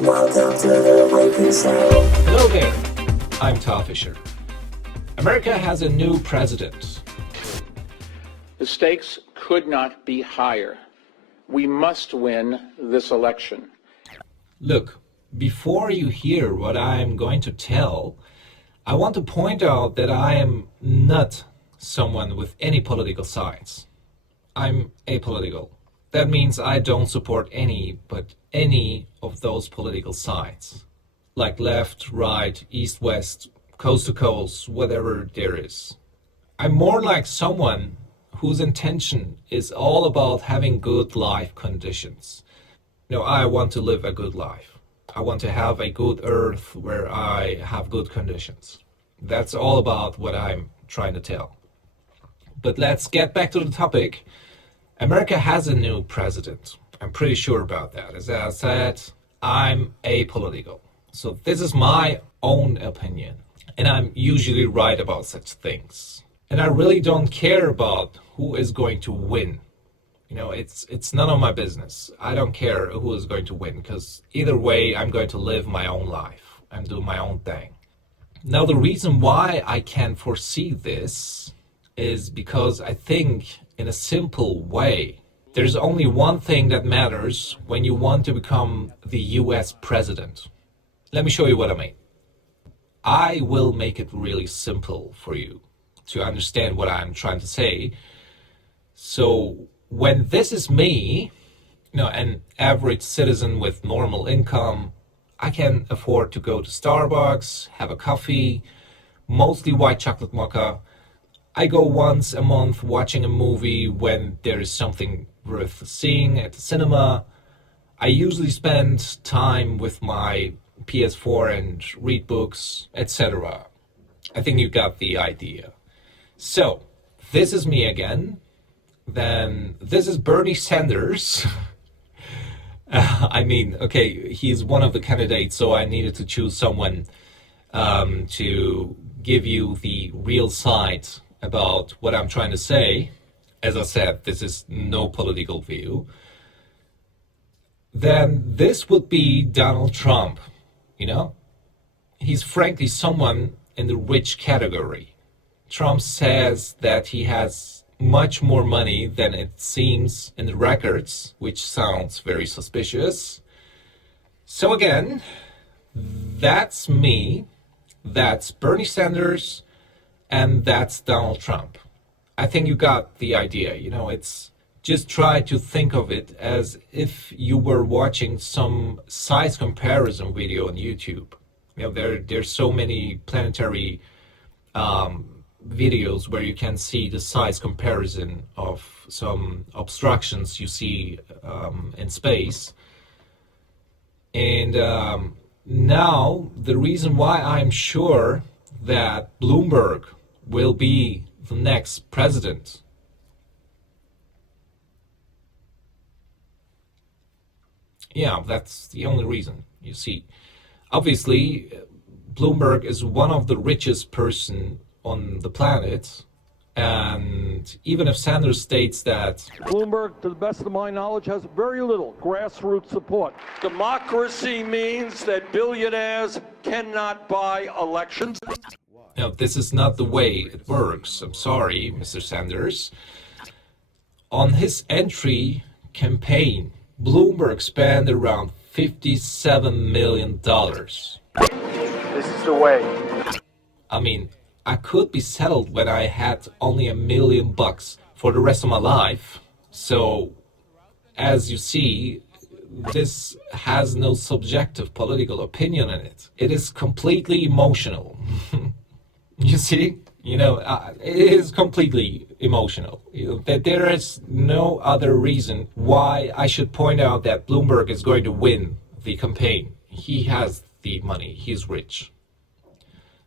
Welcome to the Waking Show. Hello there, I'm Tom Fisher. America has a new president. The stakes could not be higher. We must win this election. Look, before you hear what I'm going to tell, I want to point out that I am not someone with any political sides. I'm apolitical. That means I don't support any of those political sides. Like left, right, east, west, coast to coast, whatever there is. I'm more like someone whose intention is all about having good life conditions. I want to live a good life. I want to have a good earth where I have good conditions. That's all about what I'm trying to tell. But let's get back to the topic. America has a new president. I'm pretty sure about that. As I said, I'm apolitical. So this is my own opinion. And I'm usually right about such things. And I really don't care about who is going to win. It's none of my business. I don't care who is going to win, because either way, I'm going to live my own life. I'm doing my own thing. Now, the reason why I can foresee this is because I think in a simple way, there's only one thing that matters when you want to become the US president. Let me show you what I mean. I will make it really simple for you to understand what I'm trying to say. So when this is me, an average citizen with normal income, I can afford to go to Starbucks, have a coffee, mostly white chocolate mocha. I go once a month watching a movie when there is something worth seeing at the cinema. I usually spend time with my PS4 and read books, etc. I think you got the idea. So, this is me again. Then this is Bernie Sanders. He's one of the candidates, so I needed to choose someone to give you the real side about what I'm trying to say. As I said, this is no political view. Then this would be Donald Trump. He's frankly someone in the rich category. Trump says that he has much more money than it seems in the records, which sounds very suspicious. So again, that's me, that's Bernie Sanders, and that's Donald Trump. I think you got the idea. It's just try to think of it as if you were watching some size comparison video on YouTube. There's so many planetary videos where you can see the size comparison of some obstructions you see in space. And now the reason why I'm sure that Bloomberg will be the next president. Yeah, that's the only reason, you see. Obviously, Bloomberg is one of the richest person on the planet, and even if Sanders states that Bloomberg, to the best of my knowledge, has very little grassroots support. Democracy means that billionaires cannot buy elections. This is not the way it works. I'm sorry, Mr. Sanders. On his entry campaign, Bloomberg spent around $57 million. This is the way. I could be settled when I had only $1 million for the rest of my life. So, as you see, this has no subjective political opinion in it. It is completely emotional. You see? It is completely emotional. That there is no other reason why I should point out that Bloomberg is going to win the campaign. He has the money. He's rich.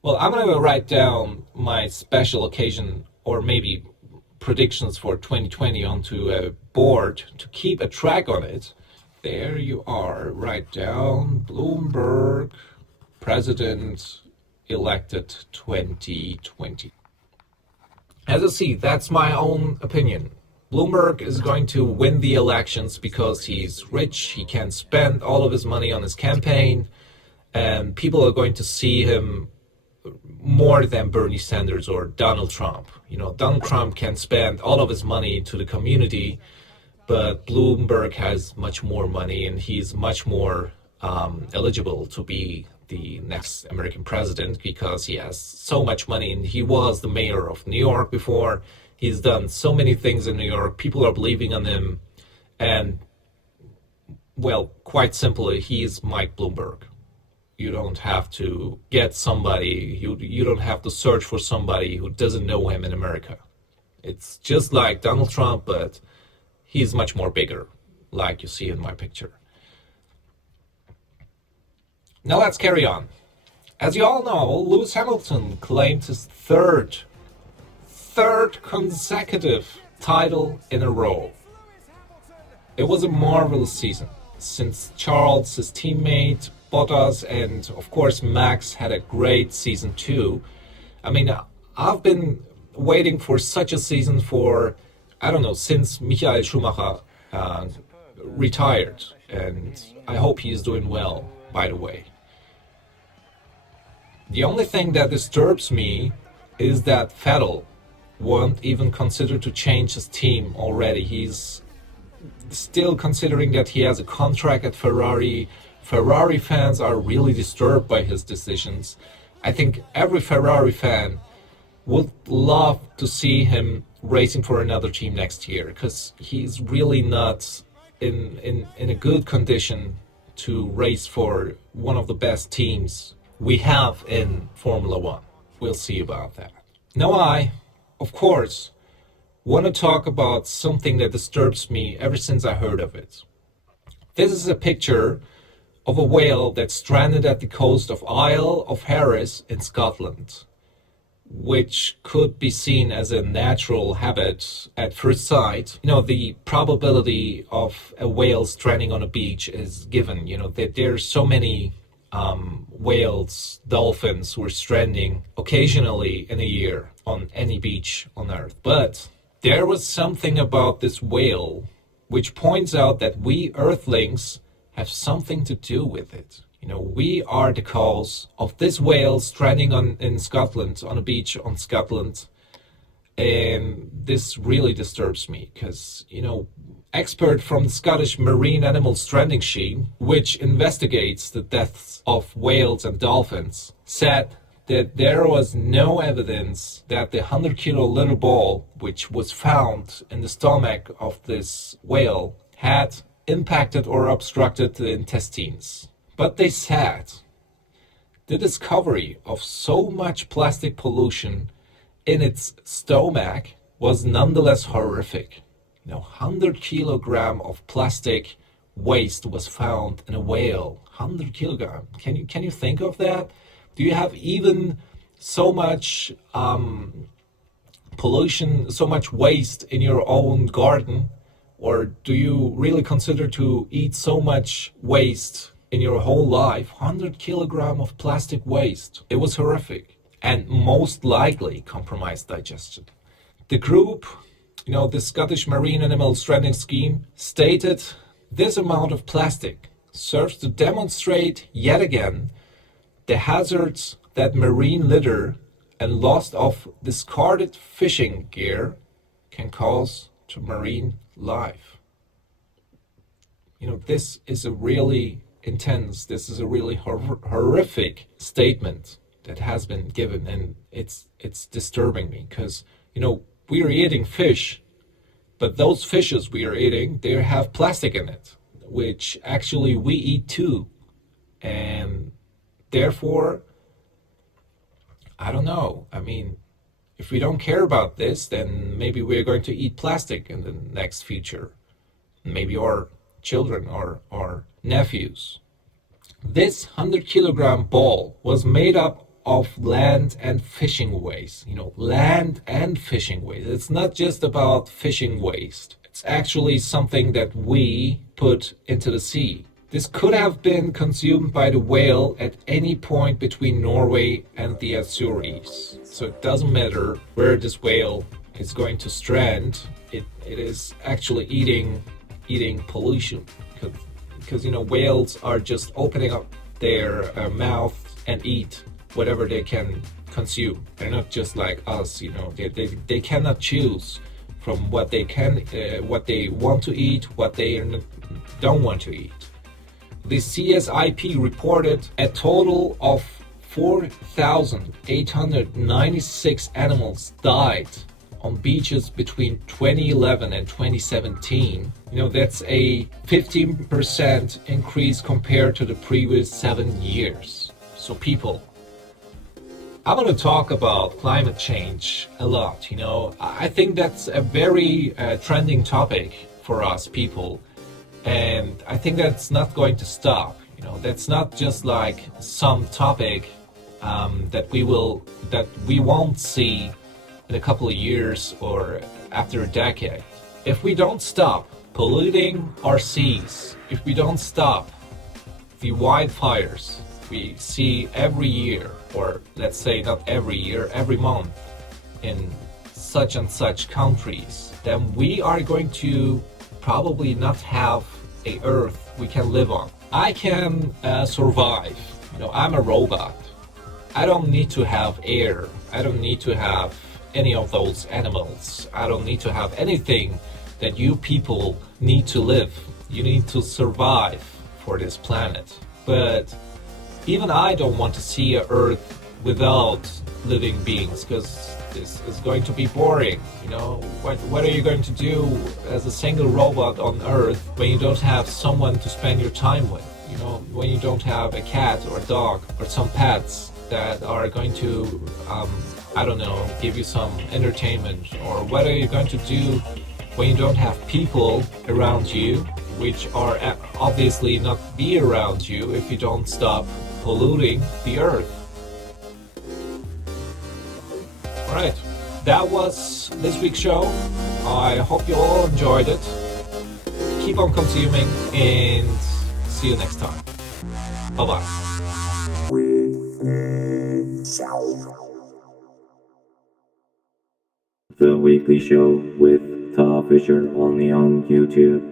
Well, I'm going to write down my special occasion or maybe predictions for 2020 onto a board to keep a track on it. There you are. Write down Bloomberg, President elected 2020. As you see, that's my own opinion. Bloomberg is going to win the elections because he's rich, he can spend all of his money on his campaign, and people are going to see him more than Bernie Sanders or Donald Trump. Donald Trump can spend all of his money to the community, but Bloomberg has much more money and he's much more eligible to be the next American president because he has so much money and he was the mayor of New York before. He's done so many things in New York. People are believing on him. And, well, quite simply, he's Mike Bloomberg. You don't have to get somebody, you don't have to search for somebody who doesn't know him in America. It's just like Donald Trump, but he's much more bigger, like you see in my picture. Now let's carry on. As you all know, Lewis Hamilton claimed his third consecutive title in a row. It was a marvelous season, since Charles, his teammate, Bottas, and of course Max had a great season too. I mean, I've been waiting for such a season for, I don't know, since Michael Schumacher retired, and I hope he's doing well, by the way. The only thing that disturbs me is that Vettel won't even consider to change his team already. He's still considering that he has a contract at Ferrari. Ferrari fans are really disturbed by his decisions. I think every Ferrari fan would love to see him racing for another team next year because he's really not in a good condition to race for one of the best teams we have in Formula One. We'll see about that. Now I, of course, want to talk about something that disturbs me ever since I heard of it. This is a picture of a whale that's stranded at the coast of Isle of Harris in Scotland, which could be seen as a natural habitat at first sight. The probability of a whale stranding on a beach is given. That there's so many whales, dolphins who are stranding occasionally in a year on any beach on Earth. But there was something about this whale which points out that we Earthlings have something to do with it. We are the cause of this whale stranding in Scotland, on a beach on Scotland. And this really disturbs me because, expert from the Scottish Marine Animal Stranding Scheme, which investigates the deaths of whales and dolphins, said that there was no evidence that the 100-kilo little ball, which was found in the stomach of this whale, had impacted or obstructed the intestines. But they said the discovery of so much plastic pollution in its stomach was nonetheless horrific. 100 kilogram of plastic waste was found in a whale. 100 kilogram. Can you think of that? Do you have even so much pollution, so much waste in your own garden? Or do you really consider to eat so much waste in your whole life? 100 kilogram of plastic waste. It was horrific and most likely compromised digestion. The group, the Scottish Marine Animal Stranding Scheme, stated this amount of plastic serves to demonstrate yet again the hazards that marine litter and loss of discarded fishing gear can cause to marine life. This is a really intense, this is a really horrific statement that has been given, and it's disturbing me because, we are eating fish, but those fishes we are eating, they have plastic in it, which actually we eat too. And therefore, I don't know. If we don't care about this, then maybe we're going to eat plastic in the next future. Maybe our children or our nephews. This 100 kilogram ball was made up of land and fishing waste. Land and fishing waste. It's not just about fishing waste. It's actually something that we put into the sea. This could have been consumed by the whale at any point between Norway and the Azores. So it doesn't matter where this whale is going to strand. it is actually eating pollution, because whales are just opening up their mouth and eat whatever they can consume. They're not just like us, they cannot choose from what they want to eat, what they don't want to eat. The CSIP reported a total of 4,896 animals died on beaches between 2011 and 2017. That's a 15% increase compared to the previous 7 years. So people, I'm going to talk about climate change a lot. I think that's a very trending topic for us people. And I think that's not going to stop. That's not just like some topic that we won't see in a couple of years or after a decade. If we don't stop polluting our seas, if we don't stop the wildfires we see every year, or let's say not every year, every month in such and such countries, then we are going to probably not have a earth we can live on. I can survive. I'm a robot. I don't need to have air. I don't need to have any of those animals. I don't need to have anything that you people need to live. You need to survive for this planet. But even I don't want to see an earth without living beings, because this is going to be boring. What are you going to do as a single robot on Earth when you don't have someone to spend your time with? When you don't have a cat or a dog or some pets that are going to, give you some entertainment? Or what are you going to do when you don't have people around you, which are obviously not be around you if you don't stop polluting the Earth? Alright, that was this week's show. I hope you all enjoyed it. Keep on consuming and see you next time. Bye-bye. Within Sound. The Weekly Show with Top Fisher only on YouTube.